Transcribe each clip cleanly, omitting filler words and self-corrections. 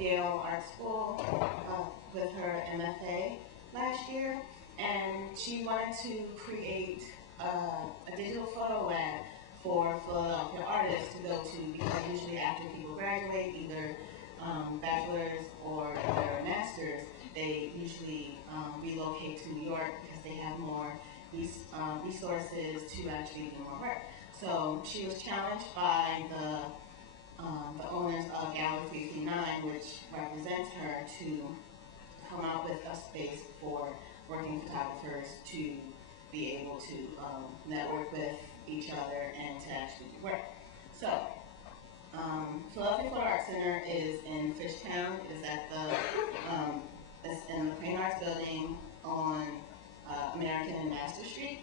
Yale Art School with her MFA last year, and she wanted to create a digital photo lab for Philadelphia artists to go to, because usually after people graduate, either bachelor's or their master's, they usually relocate to New York because they have more resources to actually do more work. So she was challenged by the owners of Gallery 339, which represents her, to come out with a space for working photographers to be able to network with each other and to actually do work. So, Philadelphia Photo Art Center is in Fishtown. It's at it's in the Crane Arts Building on American and Master Street.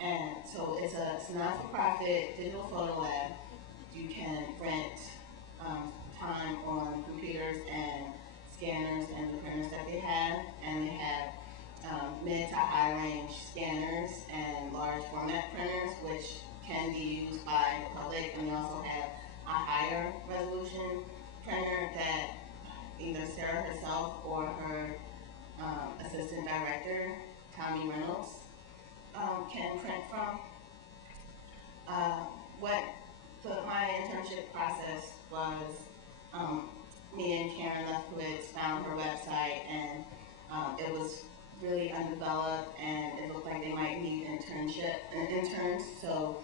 And so it's a not-for-profit digital photo lab. You can rent time on computers and scanners and the printers that they have. And they have mid to high range scanners and large format printers, which can be used by the public. And we also have a higher resolution printer that either Sarah herself or her assistant director, Tommy Reynolds, can print from. My internship process was me and Karen Lefkowitz found her website, and it was really undeveloped, and it looked like they might need interns. So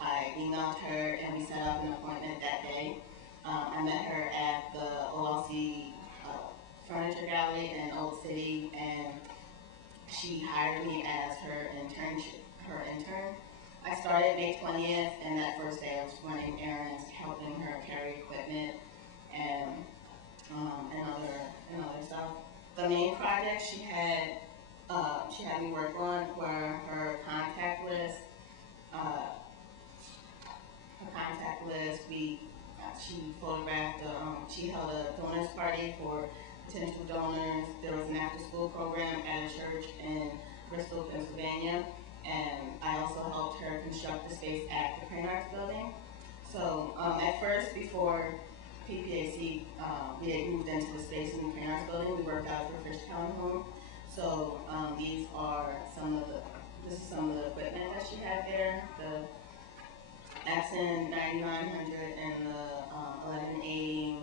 I emailed her, and we set up an appointment that day. I met her at the OLC Furniture Gallery in Old City, and she hired me as her intern. I started May 20th, and that first day I was running errands, helping her carry equipment, and other stuff. The main project she had me work on were her contact list. She photographed. She held a donors party for potential donors. There was an after-school program at a church in Bristol, Pennsylvania, and I also helped her construct the space at the Crane Arts Building. So at first, before PPAC, we had moved into the space in the Crane Arts Building. We worked out for Fishtown Home. So this is some of the equipment that she had there. The Epson 9900 and the 1180.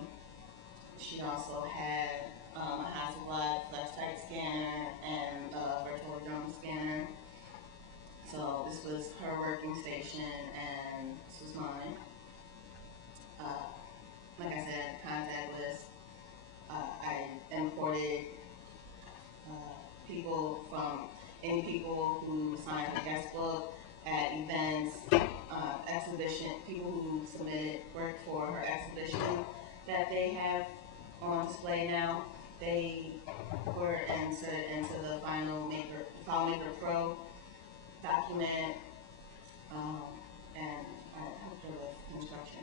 She also had a Hasselblad flex-type scanner and a virtual drum scanner. So this was her working station, and this was mine. Like I said, contact list. I imported any people who signed a guest book at events, people who submitted work for her exhibition that they have on display now. They were inserted into the FileMaker Pro document, and I helped her with construction.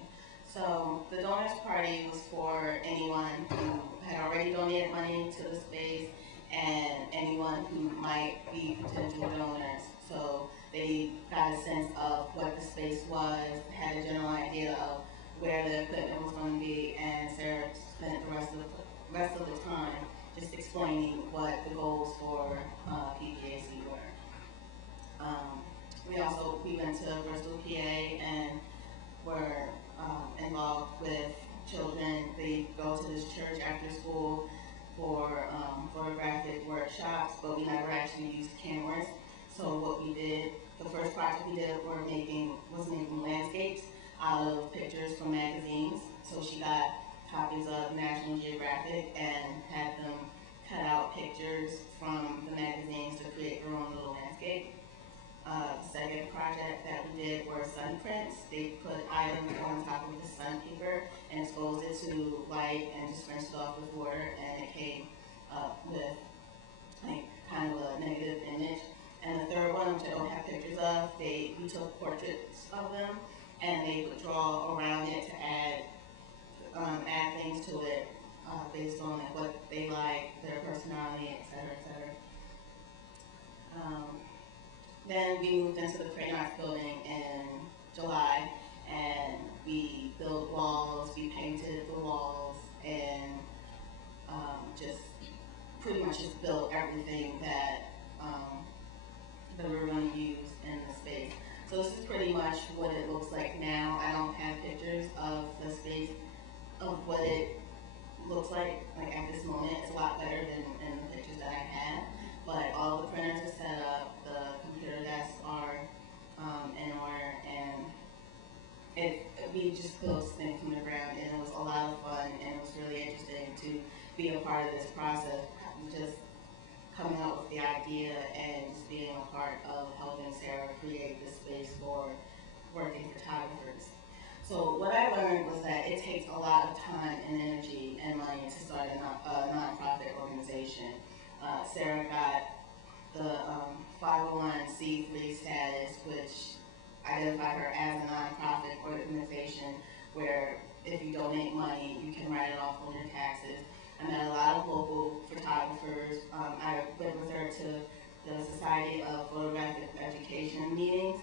So the donors party was for anyone who had already donated money to the space and anyone who might be potential donors. So they got a sense of what the space was, had a general idea of where the equipment was going to be, and Sarah spent the rest of the time just explaining what the goals for PPAC were. We went to Bristol, PA, and were involved with children. They go to this church after school for photographic workshops, but we never actually used cameras. So what we did, the first project we did was making landscapes out of pictures from magazines. So she got copies of National Geographic and had them cut out pictures from the magazines to create their own little landscape. The second project that we did were sun prints. They put items on top of the sun paper and exposed it to light and just rinsed it off with water, and it came up with kind of a negative image. And the third one, which I don't have pictures of, we took portraits of them, and they would draw around it to add things to it based on what they like, their personality, et cetera, et cetera. Then we moved into the Crane Arts Building in July, and we built walls, we painted the walls, and much just built everything that we're going to use in the space. So this is pretty much what it looks like now. I don't have pictures of the space of what it looks like at this moment. It's a lot better than in the pictures that I had. But all the printers are set up, the computer desks are in order, and we just built things from the ground, and it was a lot of fun, and it was really interesting to be a part of this process, just coming up with the idea and just being a part of helping Sarah create this space for working photographers. So what I learned was that it takes a lot of time and energy and money to start a nonprofit organization. Sarah got the 501c3 status, which identified her as a nonprofit organization where if you donate money, you can write it off on your taxes. I met a lot of local photographers. I went with her to the Society of Photographic Education meetings,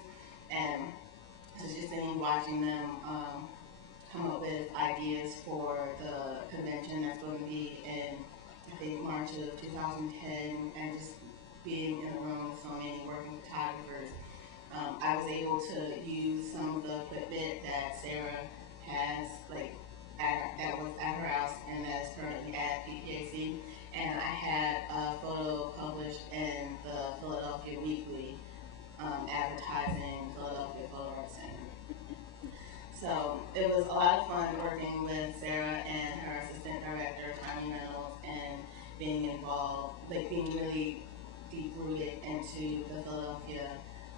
and so just sitting watching them come up with ideas for the convention that's going to be in, I think, March of 2010, and just being in the room with so many working photographers. I was able to use some of the equipment that Sarah has, that was at her house and that is currently at PPAC. And I had a photo published in the Philadelphia Weekly advertising Philadelphia Photo Art Center. So it was a lot of fun working with Sarah and her assistant director, Tommy Reynolds, and being involved, being really deep-rooted into the Philadelphia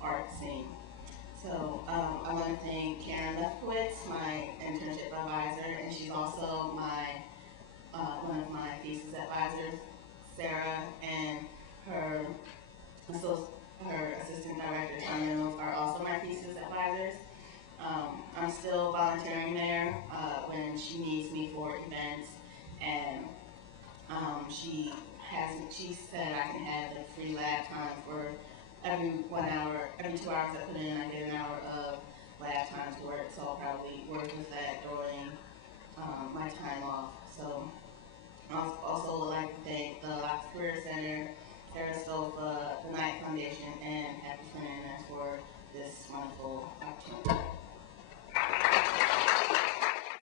art scene. So I want to thank Karen Lefkowitz, my internship advisor, and she's also one of my thesis advisors. Sarah and her assistant director, Tom Reynolds, are also my thesis advisors. I'm still volunteering there when she needs me for events, and she said I can have free lab time for every 1 hour, every 2 hours I put in, I get an hour of lab time to work, so I'll probably work with that during